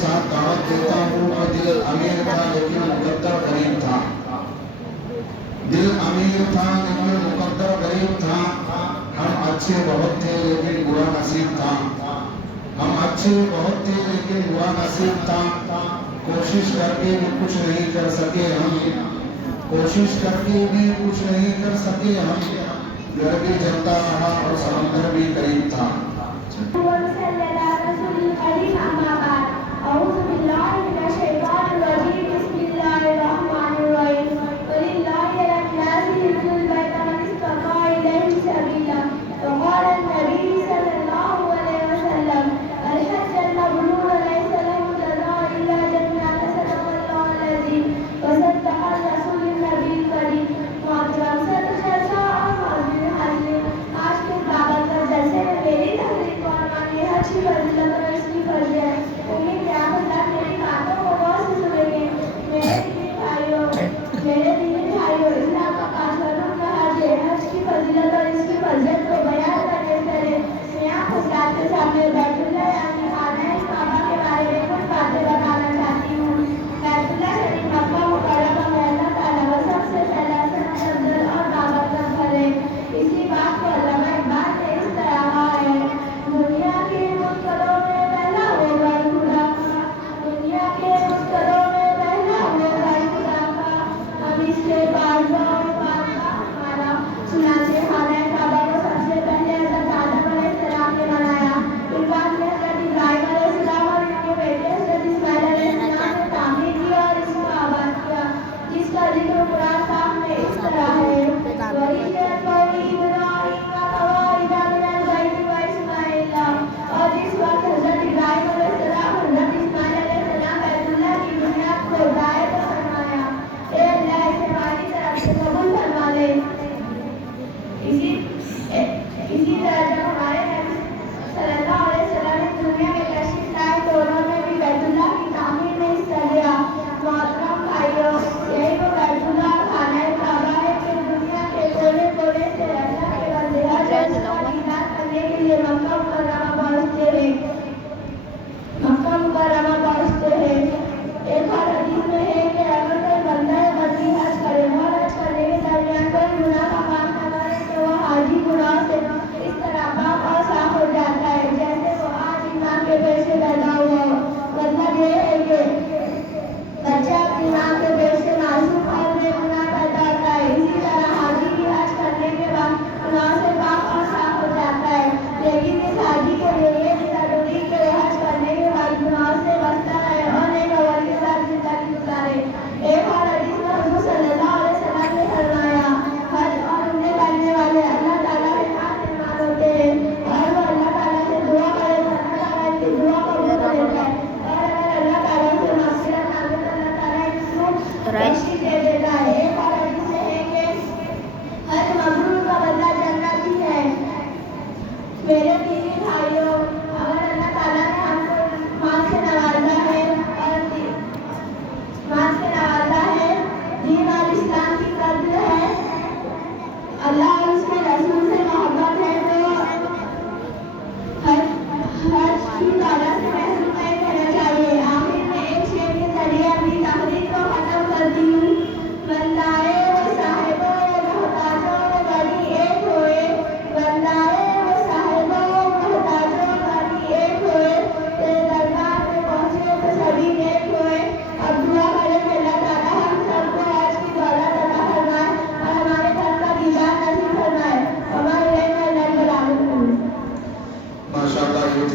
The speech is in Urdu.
ساتھ دعوت دیتا ہوں کہ دل امیر تھا لیکن مقدر غریب تھا، دل امیر تھا لیکن مقدر غریب تھا، ہم اچھے بہت تھے لیکن برا نصیب تھا، ہم اچھے بہت تھے لیکن برا نصیب تھا، کوشش کر کے بھی کچھ نہیں کر سکے ہم، کوشش کر کے بھی کچھ نہیں کر سکے ہم، گھر بھی جلتا رہا اور سمندر بھی قریب تھا۔ اسی طرح